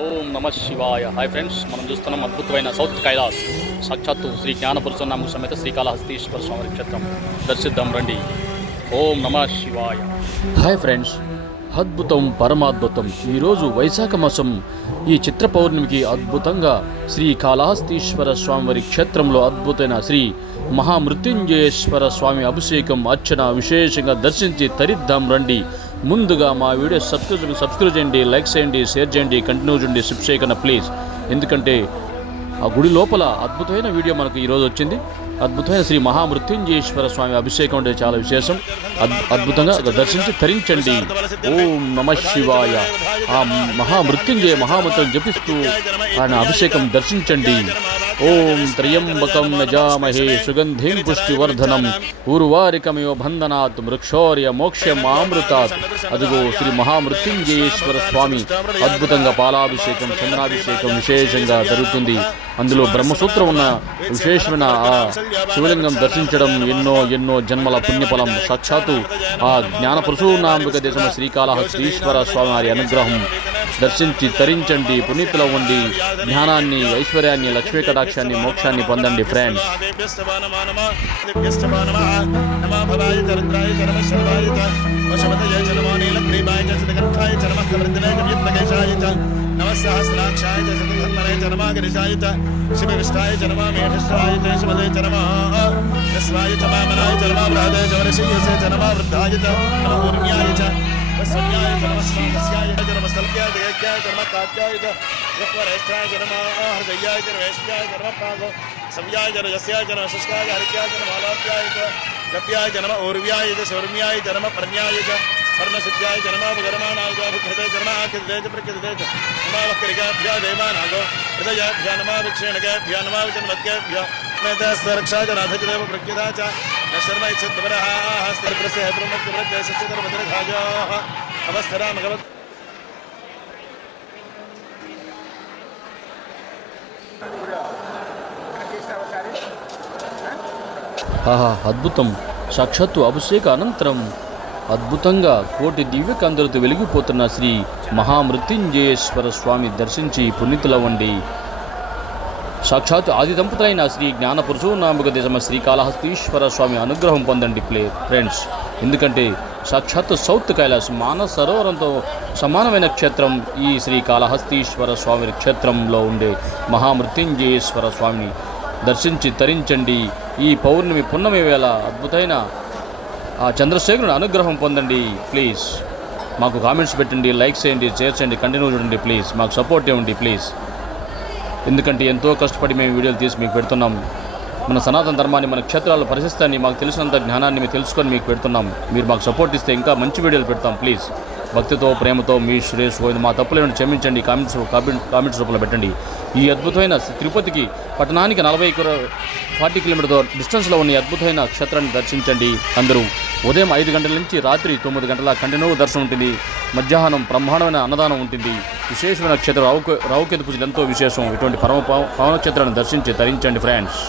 ఓం నమ శివాయ. Hi friends, మనం చూస్తున్నాం అద్భుతమైన సౌత్ కైలాస్ సాక్షాత్తు శ్రీ జ్ఞానపురుషోన్నామ సమేత శ్రీకాళహస్తీశ్వర స్వామి క్షేత్రం దర్శిద్దాం రండి. ఓం నమ శివాయ. హాయ్ ఫ్రెండ్స్, అద్భుతం పరమాద్భుతం. ఈరోజు వైశాఖ మాసం ఈ చిత్ర పౌర్ణమికి అద్భుతంగా శ్రీకాళహస్తీశ్వర స్వామివారి క్షేత్రంలో అద్భుతమైన శ్రీ మహామృత్యుంజయేశ్వర స్వామి అభిషేకం అర్చన విశేషంగా దర్శించి తరిద్దాం రండి. ముందుగా మా వీడియో సబ్స్క్రైబ్ చేయండి, లైక్ చేయండి, షేర్ చేయండి, కంటిన్యూ చేయండి, స్కిప్ చేయకుండా ప్లీజ్. ఎందుకంటే ఆ గుడి లోపల అద్భుతమైన వీడియో మనకు ఈరోజు వచ్చింది. అద్భుతమైన శ్రీ మహామృత్యుంజయేశ్వర స్వామి అభిషేకం అంటే చాలా విశేషం. అద్భుతంగా దర్శించి తరించండి. ఓం నమ శివాయ. ఆ మహామృత్యుంజయ మహామంత్రం జపిస్తూ ఆయన అభిషేకం దర్శించండి. ఓం త్రయంబకం యజామహే సుగంధిం పుష్టివర్ధనం ఊర్వారికమివ బంధనాత్ మృక్షౌర్య మోక్షమామృతాత్. అదిగో శ్రీ మహామృత్యుంజయేశ్వర స్వామి అద్భుతంగా పాలాభిషేకం, చంద్రాభిషేకం విశేషంగా జరుగుతుంది. అందులో బ్రహ్మసూత్రం ఉన్న విశేషమైన ఆ శివలింగం దర్శించడం ఎన్నో ఎన్నో జన్మల పుణ్యఫలం. సాక్షాత్తు ఆ జ్ఞానపురుషోన్నామిక దేశం శ్రీకాళహస్తీశ్వర స్వామి వారి అనుగ్రహం దర్శించి తరించండి, పునీతుల ఉండి జ్ఞానాన్ని, ఐశ్వర్యాన్ని, లక్ష్మీ కటాక్షాన్ని, మోక్షాన్ని పొందండి ఫ్రెండ్స్. నమస్సహస్రాక్షాయ చతుర్ధర్మనే చరమాగరిషాయ శివవిష్టాయ చరమా మేఘష్టాయ శివదే చరమా యస్వాయ చ వామనాయ చరమా బృహదే చవరశీయసే చరమా వృద్ధాయ చ నమోర్మ్యాయ చ వస్వన్యాయ చ నమస్కాయ చ నమస్తల్క్యాయ జయక్యాయ చ నమకాట్యాయ చ యక్వరేష్ఠాయ చ నమః హృదయాయ చ వేష్ట్యాయ చ నమః సవ్యాయ చ రజస్యాయ చ నమశస్కాయ హరిక్యాయ చ నమాలాప్యాయ చ గప్యాయ చ నమ ఊర్వ్యాయ చ శౌర్మ్యాయ చ నమ ప్రజ్ఞాయ చ పరమసిద్ధ్యాయ చ నమః గరమాణాయ చ భృతే చ నమః కిదే చ ప్రకిదే చ నమః దేవానాగో హృదయాభ్యా నమః విక్షేణకేభ్యా నమః విజన్మత్కేభ్యా మేధస్వరక్షాయ చ నాథజదేవ ప్రఖ్యదా చ నశర్మై చిత్తవరః హస్తప్రసే హద్రమక్తివ్రతేశస్యధర్మధరధాజాః అవస్థరా భగవత్. ఆహా, అద్భుతం. సాక్షాత్తు అభిషేక అనంతరం అద్భుతంగా కోటి దివ్య కాంతులతో వెలిగిపోతున్న శ్రీ మహామృత్యుంజయేశ్వర స్వామి దర్శించి పునీతుల వండి సాక్షాత్తు ఆది దంపతులైన శ్రీ జ్ఞానపురుషోన్నామిక దేశమ శ్రీకాళహస్తీశ్వర స్వామి అనుగ్రహం పొందండి ఫ్రెండ్స్. ఎందుకంటే సాక్షాత్తు సౌత్ కైలాస్ మానస సరోవరంతో సమానమైన క్షేత్రం ఈ శ్రీకాళహస్తీశ్వర స్వామి క్షేత్రంలో ఉండే మహామృత్యుంజయేశ్వర స్వామిని దర్శించి తరించండి. ఈ పౌర్ణమి పున్నమి వేళ అద్భుతమైన ఆ చంద్రశేఖరుని అనుగ్రహం పొందండి ప్లీజ్. మాకు కామెంట్స్ పెట్టండి, లైక్ చేయండి, షేర్ చేయండి, కంటిన్యూ చూడండి ప్లీజ్. మాకు సపోర్ట్ ఇవ్వండి ప్లీజ్. ఎందుకంటే ఎంతో కష్టపడి మేము వీడియోలు తీసి మీకు పెడుతున్నాం. మన సనాతన ధర్మాన్ని, మన క్షేత్రాల పరిశిష్టాన్ని, మాకు తెలిసినంత జ్ఞానాన్ని మేము తెలుసుకొని మీకు పెడుతున్నాం. మీరు మాకు సపోర్ట్ ఇస్తే ఇంకా మంచి వీడియోలు పెడతాం ప్లీజ్. భక్తితో, ప్రేమతో మీ శ్రేయస్ పోయింది. మా తప్పులేమని క్షమించండి. కామెంట్స్ రూపంలో పెట్టండి. ఈ అద్భుతమైన తిరుపతికి పట్టణానికి 40 కిలోమీటర్ డిస్టెన్స్లో ఉన్న ఈ అద్భుతమైన క్షేత్రాన్ని దర్శించండి. అందరూ ఉదయం 5 గంటల నుంచి రాత్రి 9 గంటల కంటిన్యూ దర్శనం ఉంటుంది. మధ్యాహ్నం బ్రహ్మాండమైన అన్నదానం ఉంటుంది. విశేషమైన క్షేత్రం రావుకేతు పూజలు ఎంతో విశేషం. ఇటువంటి పవన క్షేత్రాన్ని దర్శించి తరించండి ఫ్రెండ్స్.